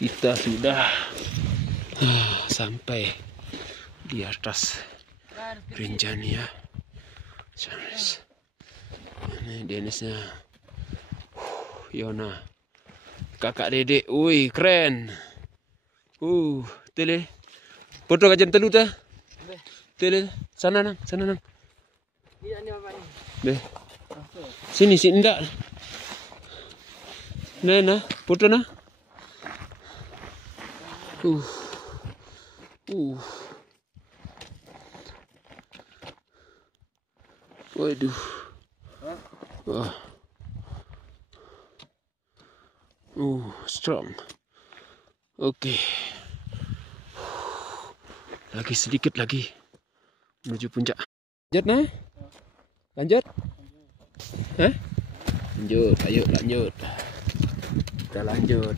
Kita sudah sampai di atas Rinjani ya. Ini Dennisnya, Yona, kakak dedek, woi keren. Tele, foto kajian telu ta? Tele, sana nang. Iya ni apa ni? Deh, sini ndak. Nah, foto nah. Waduh. Wah. Strong. Oke. Lagi sedikit lagi menuju puncak. Lanjut nah. Lanjut. Hah? Lanjut, ayo lanjut. Kita lanjut.